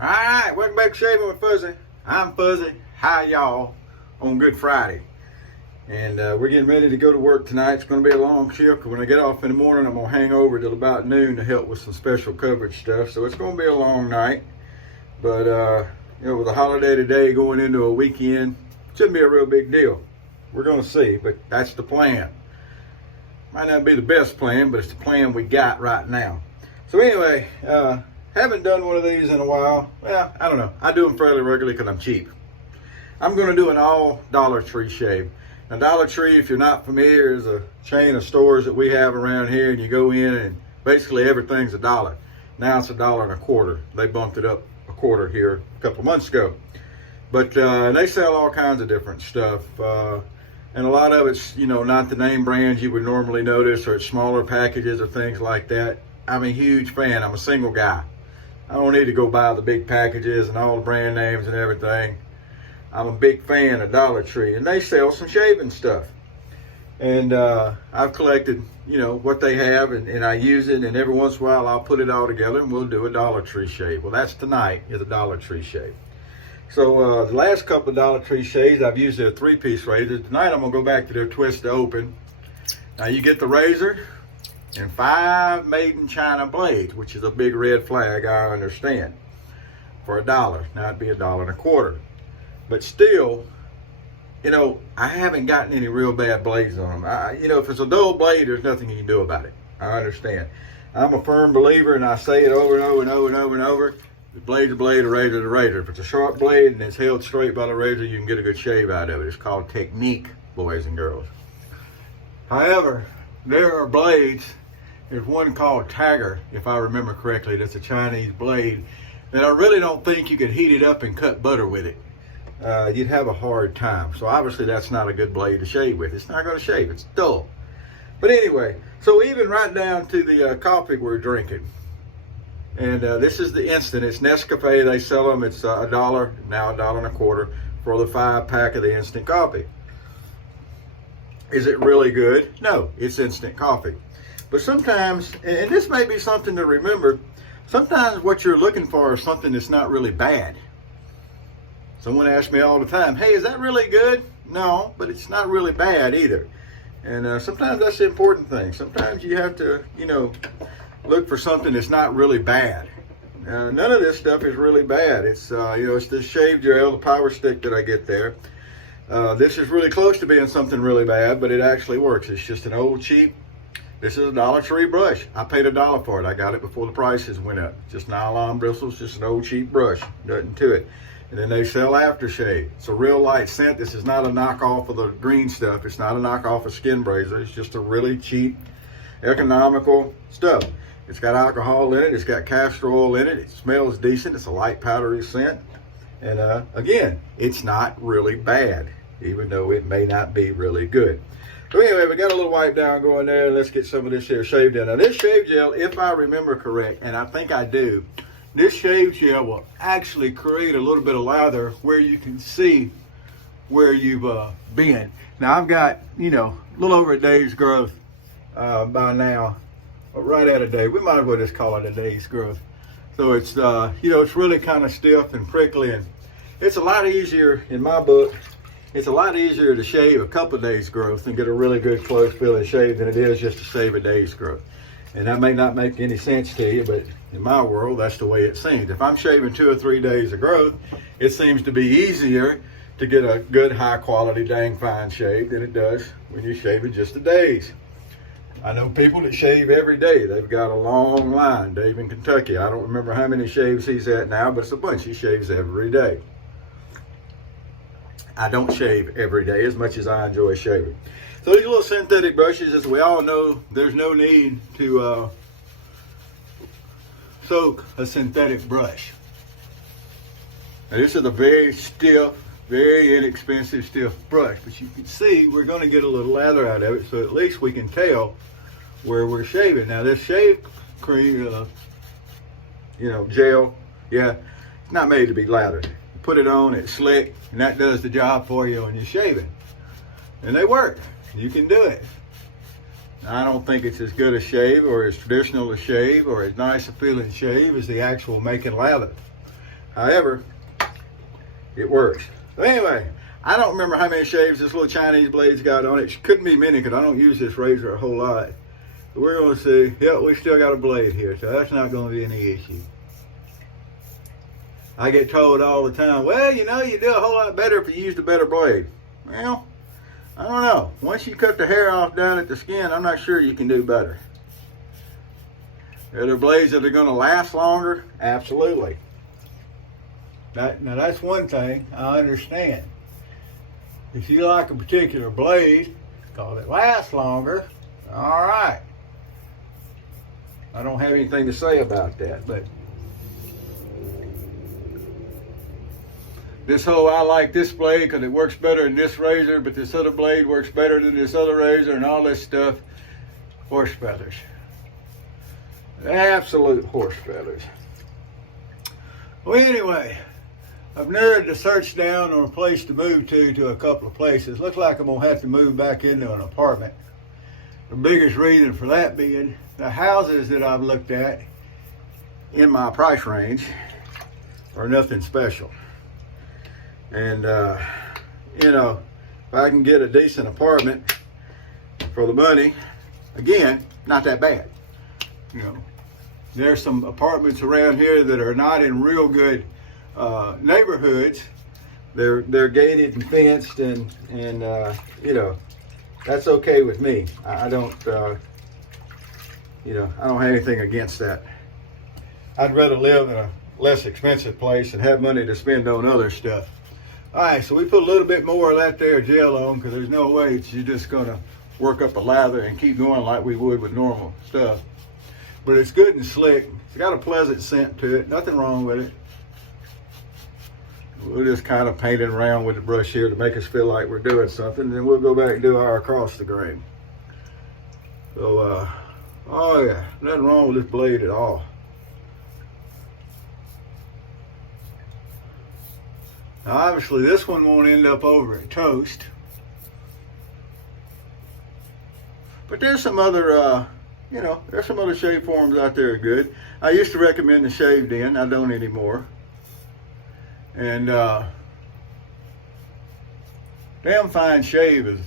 Alright, welcome back to Shaving with Fuzzy. I'm Fuzzy. Hi y'all on Good Friday. And we're getting ready to go to work tonight. It's going to be a long shift. When I get off in the morning, I'm going to hang over till about noon to help with some special coverage stuff. So it's going to be a long night. But, with a holiday today going into a weekend, it shouldn't be a real big deal. We're going to see, but that's the plan. Might not be the best plan, but it's the plan we got right now. So anyway, haven't done one of these in a while. Well, I don't know. I do them fairly regularly because I'm cheap. I'm going to do an all Dollar Tree shave. Now, Dollar Tree, if you're not familiar, is a chain of stores that we have around here, and you go in and basically everything's $1. Now it's $1.25. They bumped it up a quarter here a couple of months ago. But they sell all kinds of different stuff. And a lot of it's, not the name brands you would normally notice, or it's smaller packages or things like that. I'm a huge fan. I'm a single guy. I don't need to go buy the big packages and all the brand names and everything. I'm a big fan of Dollar Tree, and they sell some shaving stuff. And I've collected, what they have, and I use it, and every once in a while I'll put it all together and we'll do a Dollar Tree shave. Well, that's tonight, is a Dollar Tree shave. So the last couple of Dollar Tree shaves, I've used their 3-piece razor. Tonight I'm going to go back to their twist to open. Now you get the razor and 5 made in China blades, which is a big red flag, I understand, for $1. Now it'd be $1.25. But still, I haven't gotten any real bad blades on them. If it's a dull blade, there's nothing you can do about it. I understand. I'm a firm believer, and I say it over and over and over and over and over. The blade's a blade, a razor's a razor. If it's a sharp blade and it's held straight by the razor, you can get a good shave out of it. It's called technique, boys and girls. However, there are blades. There's one called Tiger, if I remember correctly. That's a Chinese blade. And I really don't think you could heat it up and cut butter with it. You'd have a hard time. So obviously that's not a good blade to shave with. It's not going to shave. It's dull. But anyway, so even right down to the coffee we're drinking. And this is the instant. It's Nescafe. They sell them. It's $1, now $1.25 for the 5-pack of the instant coffee. Is it really good? No, it's instant coffee. But sometimes, and this may be something to remember, sometimes what you're looking for is something that's not really bad. Someone asks me all the time, hey, is that really good? No, but it's not really bad either. And sometimes that's the important thing. Sometimes you have to, look for something that's not really bad. None of this stuff is really bad. It's, it's this shave gel, the power stick that I get there. This is really close to being something really bad, but it actually works. It's just an old cheap, this is a Dollar Tree brush. I paid $1 for it. I got it before the prices went up. Just nylon bristles, just an old cheap brush, nothing to it. And then they sell Aftershave. It's a real light scent. This is not a knockoff of the green stuff. It's not a knockoff of Skin Razor. It's just a really cheap, economical stuff. It's got alcohol in it. It's got castor oil in it. It smells decent. It's a light powdery scent. And again, it's not really bad, even though it may not be really good. So anyway, we got a little wipe down going there. Let's get some of this here shaved in. Now this shave gel, if I remember correct, and I think I do, this shave gel will actually create a little bit of lather where you can see where you've been. Now I've got, a little over a day's growth by now, or right at a day. We might as well just call it a day's growth. So it's, it's really kind of stiff and prickly, and it's a lot easier, in my book, it's a lot easier to shave a couple of days growth and get a really good close feeling shave than it is just to shave a day's growth. And that may not make any sense to you, but in my world, that's the way it seems. If I'm shaving 2 or 3 days of growth, it seems to be easier to get a good, high quality, dang fine shave than it does when you're shaving just the days. I know people that shave every day. They've got a long line. Dave in Kentucky, I don't remember how many shaves he's at now, but it's a bunch. He shaves every day. I don't shave every day as much as I enjoy shaving. So these little synthetic brushes, as we all know, there's no need to soak a synthetic brush. Now this is a very stiff, very inexpensive stiff brush, but you can see we're going to get a little lather out of it, so at least we can tell where we're shaving. Now this shave cream, gel, yeah, it's not made to be lathered. You put it on, it's slick, and that does the job for you when you're shaving. And they work. You can do it. I don't think it's as good a shave or as traditional a shave or as nice a feeling shave as the actual making lather. However, it works. So anyway, I don't remember how many shaves this little Chinese blade's got on it. It couldn't be many because I don't use this razor a whole lot. But we're going to see. Yep, we still got a blade here, so that's not going to be any issue. I get told all the time, well, you know, you do a whole lot better if you used a better blade. Well, I don't know. Once you cut the hair off down at the skin, I'm not sure you can do better. Are there blades that are going to last longer? Absolutely. Now that's one thing I understand. If you like a particular blade, because it lasts longer, all right. I don't have anything to say about that, but this whole I like this blade because it works better than this razor, but this other blade works better than this other razor and all this stuff, horse feathers. Absolute horse feathers. Well, anyway, I've narrowed the search down on a place to move to a couple of places. Looks like I'm going to have to move back into an apartment. The biggest reason for that being the houses that I've looked at in my price range are nothing special. And, you know, if I can get a decent apartment for the money, again, not that bad. You know, there's some apartments around here that are not in real good neighborhoods. They're gated and fenced, and you know, that's okay with me. I don't, you know, I don't have anything against that. I'd rather live in a less expensive place and have money to spend on other stuff. All right, so we put a little bit more of that there gel on because there's no way that you're just gonna work up a lather and keep going like we would with normal stuff. But it's good and slick. It's got a pleasant scent to it. Nothing wrong with it. We'll just kind of paint it around with the brush here to make us feel like we're doing something. And then we'll go back and do our across the grain. So, oh yeah, nothing wrong with this blade at all. Now obviously this one won't end up over at toast. But there's some other, you know, there's some other shave forms out there that are good. I used to recommend the shaved in. I don't anymore. And Damn Fine Shave has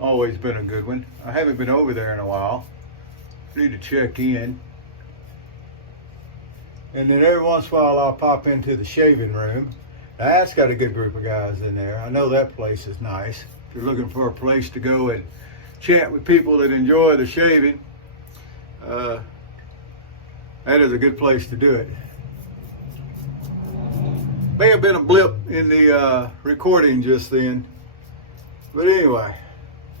always been a good one. I haven't been over there in a while. Need to check in. And then every once in a while I'll pop into the shaving room. Now that's got a good group of guys in there. I know that place is nice. If you're looking for a place to go and chat with people that enjoy the shaving, that is a good place to do it. May have been a blip in the recording just then, but anyway,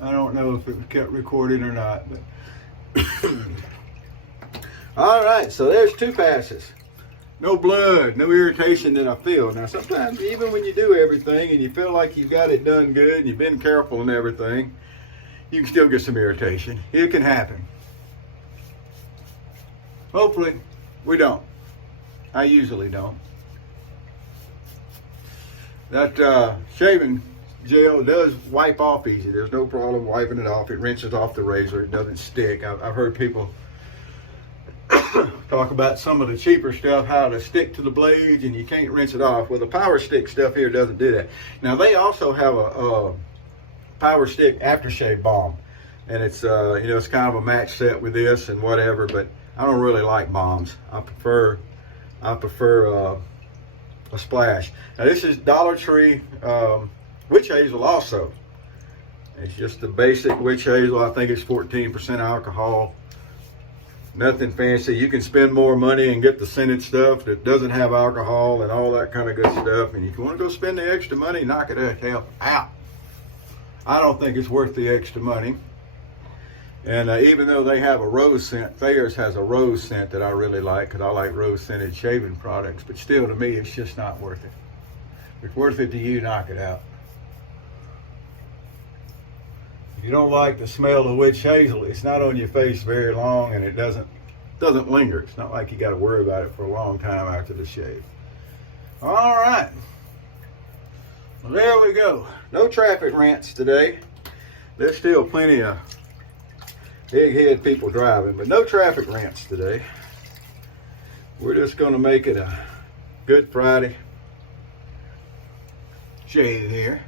I don't know if it was kept recording or not. But all right, so there's 2 passes. No blood, no irritation that I feel. Now sometimes even when you do everything and you feel like you've got it done good and you've been careful and everything, you can still get some irritation. It can happen. Hopefully we don't. I usually don't. That shaving gel does wipe off easy. There's no problem wiping it off. It rinses off the razor. It doesn't stick. I've heard people talk about some of the cheaper stuff, how to stick to the blades and you can't rinse it off. Well, the Power Stick stuff here doesn't do that. Now they also have a Power Stick Aftershave Balm, and it's you know, it's kind of a match set with this and whatever, but I don't really like balms. I prefer a splash. Now this is Dollar Tree Witch Hazel also. It's just the basic Witch Hazel. I think it's 14% alcohol. Nothing fancy. You can spend more money and get the scented stuff that doesn't have alcohol and all that kind of good stuff. And if you want to go spend the extra money, knock it the hell out. I don't think it's worth the extra money. And even though they have a rose scent, Thayer's has a rose scent that I really like because I like rose scented shaving products. But still, to me, it's just not worth it. If it's worth it to you, knock it out. If you don't like the smell of witch hazel, it's not on your face very long and it doesn't linger. It's not like you got to worry about it for a long time after the shave. All right. Well, there we go. No traffic rants today. There's still plenty of big-head people driving, but no traffic rants today. We're just going to make it a good Friday. shave here.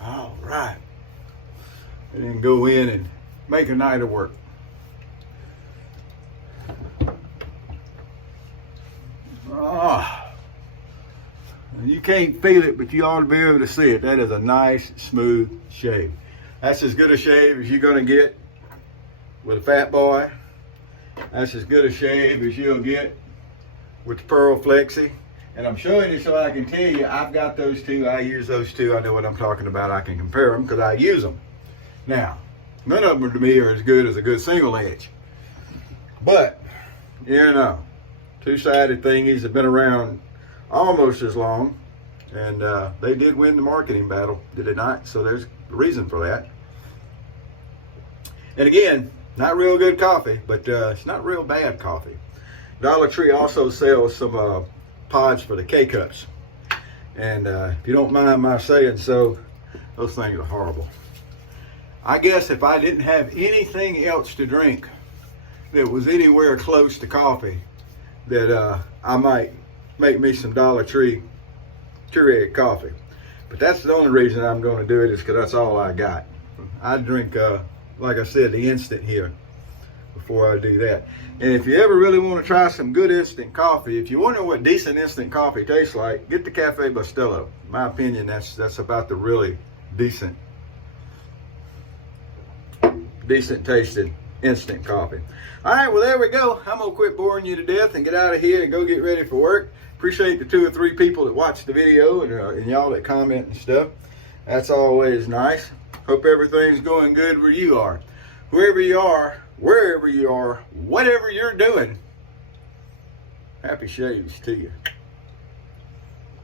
All right. And then go in and make a night of work. You can't feel it, but you ought to be able to see it. That is a nice, smooth shave. That's as good a shave as you're going to get with a fat boy. That's as good a shave as you'll get with the Pearl Flexi. And I'm showing you so I can tell you I've got those two. I use those two. I know what I'm talking about. I can compare them because I use them. Now, none of them to me are as good as a good single edge. But, you know, two-sided thingies have been around almost as long. And they did win the marketing battle, did it not? So there's a reason for that. And again, not real good coffee, but it's not real bad coffee. Dollar Tree also sells some pods for the K-Cups. And if you don't mind my saying so, those things are horrible. I guess if I didn't have anything else to drink that was anywhere close to coffee, that I might make me some Dollar Tree Keurig coffee. But that's the only reason I'm going to do it, is because that's all I got. I drink, like I said, the instant here before I do that. And if you ever really want to try some good instant coffee, if you wonder what decent instant coffee tastes like, get the Cafe Bustelo. In my opinion, that's about the really decent tasting instant coffee. All right, well, there we go. I'm going to quit boring you to death and get out of here and go get ready for work. Appreciate the 2 or 3 people that watch the video and y'all that comment and stuff. That's always nice. Hope everything's going good where you are. Whoever you are, wherever you are, whatever you're doing, happy shaves to you.